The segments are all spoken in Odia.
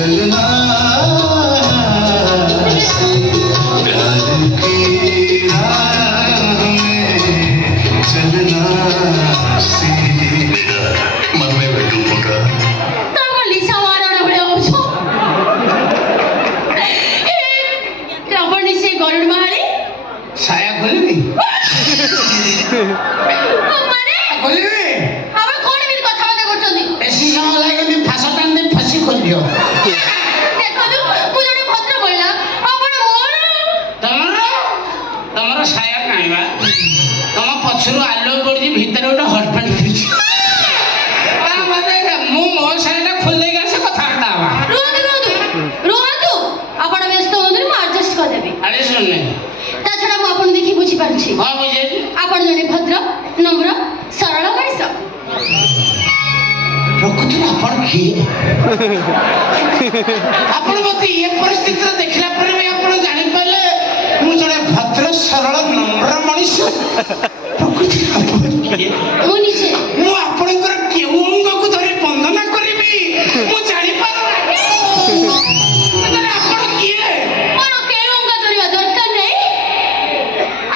चलना प्यार की राह में चलना मन में बैठू मुंडा गरुड़ महारी साया खोलबी खोलबी अब कोन भी कथा मते करछंदी एसी समय लागली फासा टान दे फसी खोलियो देखो तू मु जने भद्र बोलला आपण मोर तमरो साया काईबा तम पछरु आलो पड़जी भीतर ओटा हस्बैंड दिछि ता मते मु मो सायाटा खोल देगा से कथा बा रोहतु आपण व्यस्त होंदरी मु एडजस्ट कर देबी अरे सुन नहीं ता छडा मु आपण देखि बुझी पारछि हां बुझे आपण जने भद्र नम्र सरल मनिष प्रकृति आपण किए आपण मते ये परिस्थिति रे देखला पर भी आपण जानि पाले मु जने भद्र सरल नम्र मनिष प्रकृति आपण किए मु निजे मु आपणकर केउ अंग को धरि वंदना करबी मु जानि पारो मतलब आपण किए मोर केउ अंग धरिवा दरकार नै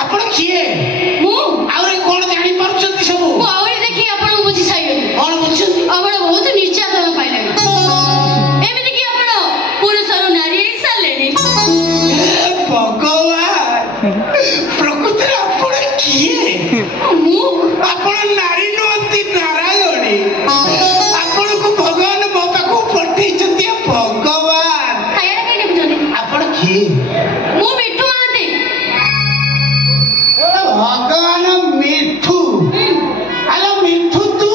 आपण किए मु आउरे कोन जानि पारछंती सब मु आउरे देखि आपण बुझी साइबे कोन बुझछंती आपण बहुत निर्यातन पाइले एमिति कि आपण पुरुषरो नारी सालेनी भगवान प्रकृति आपण किए मु आपण नारी नोंती नारायणी आपण को भगवान मो पाखु पठै छथि भगवान खायरा केने बुझनी आपण किए मु मिठू आंती भगवान मिठू हेलो मिठू तू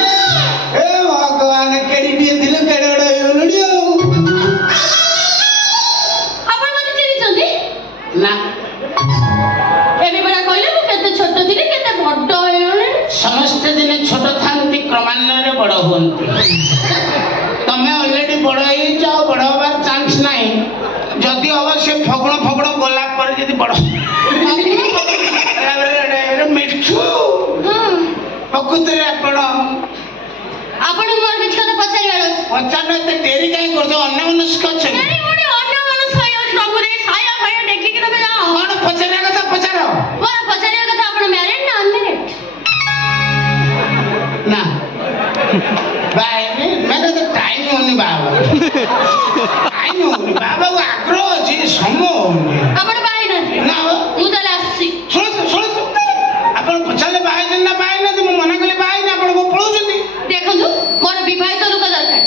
ए भगवान केडी दिए दिल केडे ओलडियो आपण मते चिनी चंदी ना एबे बड़ा कहले मु केते छोट दिले केते बड्ड होले समस्त दिन छोट थांती क्रमान्वये बड़ हुंती तमे ऑलरेडी बड़ ही जाओ बड़ होबार चांस नाही जदि अवश्य फगण गला पर जदि बड़ मिठू प्रकृति रे आपण मोर किछ कथा पछारिवार पचानो ते डेरी काई करदो अन्य मनुष्य छ नाही मोरे अन्य मानुष होय सबरे साया भाया देखि कि तमे जाओ कोन पचारिया कथा पचारो मोर पछारिया कथा आपण मैरिड ना अनमैरिड ना बाय मैंने तो टाइम होनी बाबा टाइम होनी बाबा को आग्रह जी समो आपण बाय ना ना मु तले आसी सुन आपण पचाले बाय ना बाय ना तो मना कले बाय ना आपण को पळो जंदी देखंतु मोर विवाहित लोक दरकार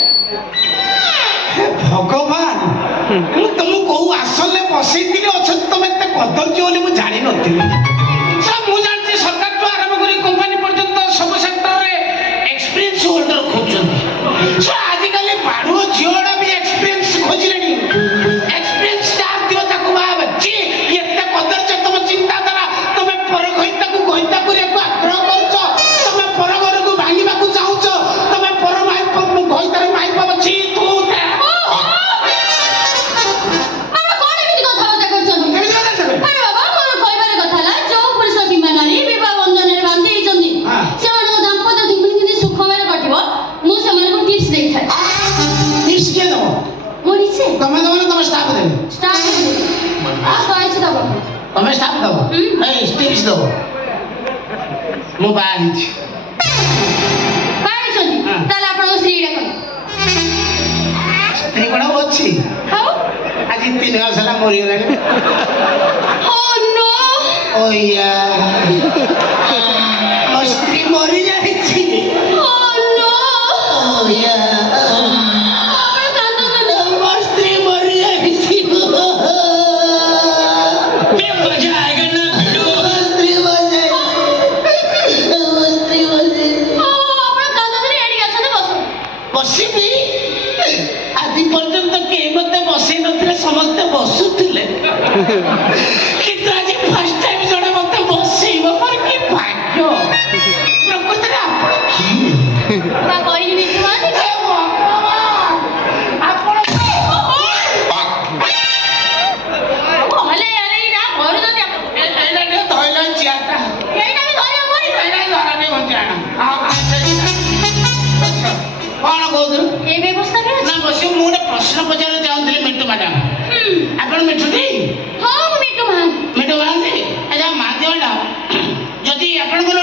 भगवान मु तुम को आसले बसैतिले अछ तुम एते कदर्य बोली मु जानि नथिली सब मु जानते सरकार तो आरंभ करी कंपनी पर्यंत सब सेक्टर रे एक्सपीरियंस होल्डर खोजन सो आज काले बाडो जियोडा भी एक्सपीरियंस खोजलेनी एक्सपीरियंस स्टाफ दियो ताकू बाबा जी एते कदर्य तुम चिंता करा तुम पर कहिता करे को आग्रह करछ तुम पर घर को भांगीबा को चाहूछ तुम पर माई कहितारे माई बाबा छी तू तमे स्टाफ दो ए स्टिक्स दो मु बाहिच बाहिचनी ताले आपण श्री डाकन स्त्री कोन होछि हाउ आज 3 मास ला मरि गेलानी ओ नो ओ यार ओ स्त्री मरि जाइछि ओ नो ओ यार समझते बसुले किंतु आज फर्स्ट टाइम जड़े मत बसेइबो पर की भाग्य प्रकृति रे आपण की बा कहि नि तुमानी ए भगवान आपण भले अरे ना घर जति एला ने धइला चियाटा एटा भी धरिया पड़ी एला धरा ने बंचाना आ कोन कहू ए व्यवस्था के ना बसे मोडे प्रश्न पचार चाहूँगी मिठू मैडम आप मिठू दी हाँ ମୁଁ ମିଟୁ ମହାନ୍ତି मिठू महांती अच्छा महांती मैडम जदि आपंकर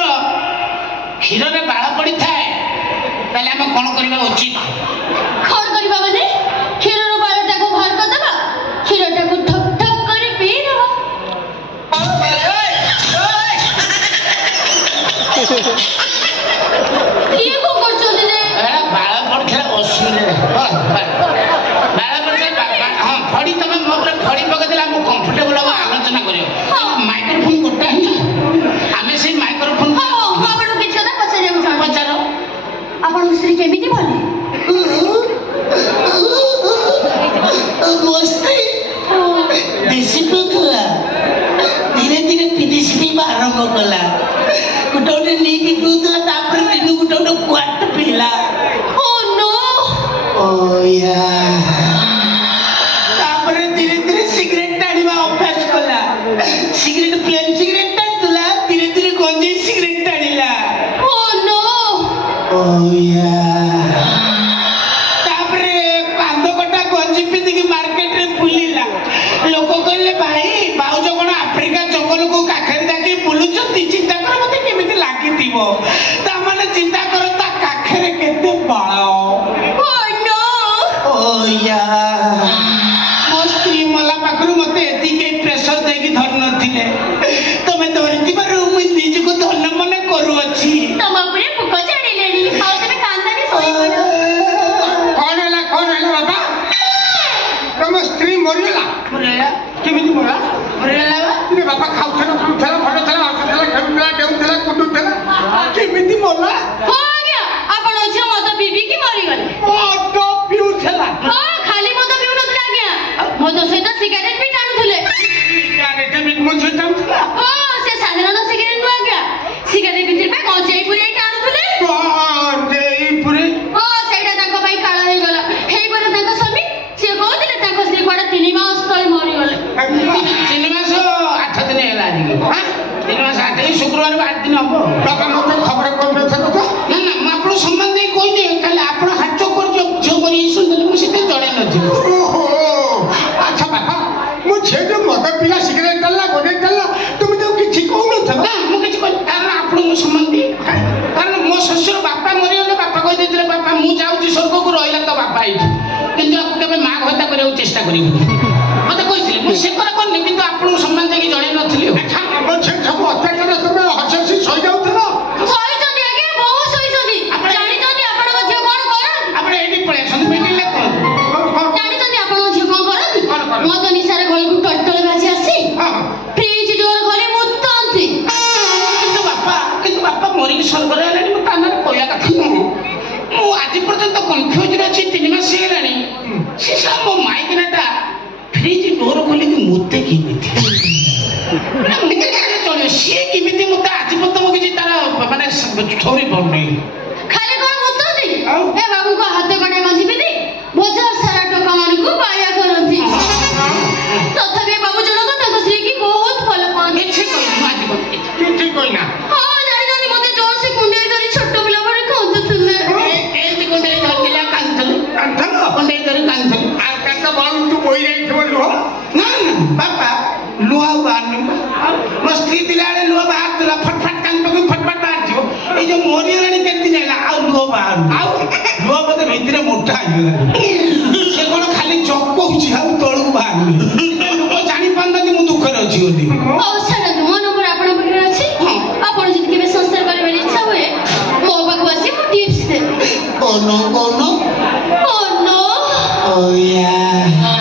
क्षीर में बाड़ पड़ी थाए ताले आम कौन करवा उचित କଣ କରିବା ମାନେ କ୍ଷୀରର ବାଳଟାକୁ ବାହାର କରିଦେବା କ୍ଷୀରଟାକୁ ଠକ୍ ଠକ୍ କରି ପିଇଦେବା କିଏ କଣ କରୁଛନ୍ତି ଯେ ବାଳ ପଡିଥିଲା ଅସୁବିଧା ବାଳ ପଡିଥିଲା ହଁ ଫଡି ତମେ ମୋ ଉପରେ ଫଡି ପକେଇଦେଲେ ଆମକୁ କମ୍ଫର୍ଟେବଲ ହବ ଆଲୋଚନା କରିବ ମାଇକ୍ରୋଫୋନ ଗୋଟା ଆମେ ସେଇ ମାଇକ୍ରୋଫୋନ ହଁ ଆପଣଙ୍କୁ କିଛି କଥା ପଚାରିବାକୁ ଚାହୁଁଛି ପଚାର ଆପଣଙ୍କ ସ୍ତ୍ରୀ କେମିତି ଭଲ ମୋ ସ୍ତ୍ରୀ ଦେଶୀ ପିଉଥିଲା ଧୀରେ ଧୀରେ ବିଦେଶୀ ପିଇବା ଆରମ୍ଭ କଲା ଗୋଟେ ଗୋଟେ ନେଇକି ପିଉଥିଲା ତାପରେ ଦିନକୁ ଗୋଟେ ଗୋଟେ କ୍ୱାଟ ପିଇଲା ତାପରେ ଧୀରେ ଧୀରେ ସିଗାରେଟ ଟାଣିବା ଅଭ୍ୟାସ କଲା ସିଗାରେଟ ପ୍ଲେନ୍ ସିଗାରେଟ ଟାଣୁଥିଲା ଧୀରେ ଧୀରେ ଗଞ୍ଜେଇ ସିଗାରେଟ ଟାଣିଲା ତାପରେ କାନ୍ଦ କଟା ଗଞ୍ଜି ପିନ୍ଧିକି ମାର୍କେଟରେ ବୁଲିଲା ଲୋକ କହିଲେ ଭାଇ ଭାଉଜ କଣ ଆଫ୍ରିକା ଜଙ୍ଗଲକୁ କାଖରେ ଯାକି ବୁଲୁଛନ୍ତି ଚିନ୍ତା କର ମତେ କେମିତି ଲାଗିଥିବ ତାମାନେ ଚିନ୍ତା କର ତା କାଖରେ କେତେ ବାଳ ମୋ ସ୍ତ୍ରୀ ମଲା ପାଖରୁ ମତେ ଏତିକି ପ୍ରେସର ଦେଇକି ଧରି ନଥିଲେ ତମେ ଧରିଥିବାରୁ ମୁଁ ନିଜକୁ ଧନ୍ୟ ମନେ କରୁଅଛି ତମ ଉପରେ ପୋକ ଚଢିଲେଣି ଆଉ ତମେ କାନ୍ଦାରେ ଶୋଇପଡ କଣ ହେଲା ବାବା ତମ ସ୍ତ୍ରୀ ମରିଗଲା କେମିତି ମରିଗଲା ବାପା ଖାଉଥିଲା ପିଉଥିଲା ଭଲ ଥିଲା ହସୁଥିଲା ଖେଳୁଥିଲା ଡେଉଁଥିଲା କୁଟୁଥିଲା କେମିତି ମଲା ଆଜ୍ଞା ଆପଣ ଝିଅ ମଦ ପିଇକି ମରିଗଲେ ମଦ ପିଉଥିଲା ଖାଲି ମଦ ପିଉନଥିଲେ ଆଜ୍ଞା ମଦ ସହିତ ସିଗାରେଟ ବି ଟାଣୁଥିଲେ ସେ ସାଧାରଣ ସିଗାରେଟ ନୁହଁ ଆଜ୍ଞା ସିଗାରେଟ ଭିତରେ ଗଞ୍ଜେଇ ପୁରେଇ ଟାଣୁଥିଲେ ସେଇଟା ତାଙ୍କ ପାଇଁ କାଳ ହେଇଗଲା ହେଇପରେ ତାଙ୍କ ସ୍ୱାମୀ ସିଏ କହୁଥିଲେ ତାଙ୍କ ସ୍ତ୍ରୀ କୁଆଡେ 3 ମାସ ତଳେ ମରିଗଲେ 3 ମାସ 8 ଦିନ ହେଲା 3 ମାସ 8 ଦିନ ଶୁକ୍ରବାର 8 ଦିନ ହବ ବାପା ମତେ ଖବର କରିନଥିଲ ତ ନା ନା ମୁଁ ଆପଣଙ୍କୁ ସମ୍ମାନ ଦେଇ କହିଲି କାଲି ଆପଣ ହାତ କରିଛ ଝିଅ କରି ଶୁଣିଦେଲେ ମୁଁ ସେତେ ଜଣେଇ ନଥିଲି ଆଚ୍ଛା ବାପା ମୁଁ ଝିଅ ଯୋଉ ମଦ ପିଲା ସିଗାରେଟ ଟାଣିଲା ଗଞ୍ଜେଇ ଟାଣିଲା ତୁମେ ତାକୁ କିଛି କହୁନଥିଲ ନା ମୁଁ କିଛି କହିଲି କାରଣ ଆପଣଙ୍କୁ ସମ୍ମାନ ଦିଏ କାରଣ ମୋ ଶ୍ୱଶୁର ବାପା ମରିଗଲେ ବାପା କହିଦେଇଥିଲେ ବାପା ମୁଁ ଯାଉଛି ସ୍ୱର୍ଗକୁ ରହିଲା ତ ବାପା ଏଇଠି କିନ୍ତୁ ଆକୁ କେବେ ମା ହତ୍ୟା କରିବାକୁ ଚେଷ୍ଟା କରିବୁନି ମତେ କହିଥିଲେ ମୁଁ ସେ କଥା କରିନି କିନ୍ତୁ ଆପଣଙ୍କୁ ସମ୍ମାନ ଦେଇକି ଜଣେଇ ନଥିଲି ସବୁ ଅତ୍ୟାଚାର ତମେ ହସି ହସି ଶୋଇଯାଉଥିଲ ଶୋଇଛନ୍ତି ଆଜ୍ଞା ବହୁତ ଶୋଇଛନ୍ତି ଜାଣିଛନ୍ତି ଆପଣଙ୍କ ଝିଅ କଣ କରନ୍ତି ଆପଣ ଏଇଠି ପଳେଇ ଆସନ୍ତୁ ମିଟିଂରେ ଜାଣିଛନ୍ତି ଆପଣଙ୍କ ଝିଅ କଣ କରନ୍ତି ମଦ ନିଶାରେ ଘରକୁ ଟଳଟଳେ ବାଜି ଆସି ଫ୍ରିଜ ଡୋର ଘରେ ମୁତନ୍ତି କିନ୍ତୁ ବାପା ମରିକି ସ୍ୱର୍ଗରେ ହେଲାଣି ମୁଁ ତା ନାଁରେ କହିବା କଥା ନୁହଁ ମୁଁ ଆଜି ପର୍ଯ୍ୟନ୍ତ କନଫ୍ୟୁଜରେ ଅଛି 3 ମାସ ହେଇଗଲାଣି ସେ ମୋ ମାଇକିନାଟା ଫ୍ରିଜ ଡୋର ଖୋଲିକି ମୁତେ କେମିତି ଚଳିବ ସିଏ କେମିତି ମୁତେ ଆଜି ପର୍ଯ୍ୟନ୍ତ ମୁଁ କିଛି ତାର ମାନେ ଷ୍ଟୋରି ପଡୁନି ଖାଲି କଣ ମୁତନ୍ତି ଏ ବାବୁଙ୍କ ହାତ କଟା ଗଞ୍ଜି ପିନ୍ଧି ବଜାର ସାରା ଟୋକା ମାନଙ୍କୁ ବାୟା କରନ୍ତି ତଥାପି ବାବୁ ଜଣକ ତାଙ୍କ ସ୍ତ୍ରୀ କି ବହୁତ ଭଲ ପାଆନ୍ତି କିଛି କହିନା ଜାଣିଛନ୍ତି ମତେ ଜୋରସେ କୁଣ୍ଡେଇ ଧରି ଛୋଟ ପିଲା ଭଳି କାନ୍ଦୁଥିଲେ କୁଣ୍ଡେଇ ଧରିଥିଲା କାନ୍ଦୁଥିଲି କୁଣ୍ଡେଇ ଧରି କାନ୍ଦୁଥିଲି ଆଉ କାନ୍ଦ ବଳ ତୁ ବହି ଯାଇଥିବ ଲୁହ ନା ବାପା ଲୁହ ବାହାରୁନି ମୋ ସ୍ତ୍ରୀ ଥିଲାବେଳେ ଲୁହ ବାହାରୁଥିଲା ଫଟଫଟ କାନ୍ଦ ପକେଇ ଫଟଫଟ ବାହାରିଯିବ ଏଇ ଯୋଉ ମରିଗଲାଣି କେତେ ଦିନ ହେଲା ଆଉ ଲୁହ ବାହାରୁନି ଆଉ ଲୁହ ବୋଧେ ଭିତରେ ମୋଟା ହେଇଗଲାଣି ସେ କଣ ଖାଲି ଚପଉଛି ଆଉ ତଳକୁ ବାହାରୁନି ଲୋକ ଜାଣିପାରୁନାହାନ୍ତି ମୁଁ ଦୁଃଖରେ ଅଛି ବୋଲି ଛାଡ଼ନ୍ତୁ ମୋ ନମ୍ବର ଆପଣଙ୍କ ପାଖରେ ଅଛି ଆପଣ ଯଦି କେବେ ସଂସାର କରିବାର ଇଚ୍ଛା ହୁଏ ମୋ ପାଖକୁ ଆସି ମୁଁ ଟିପ୍ସ ଦେବି Oh no.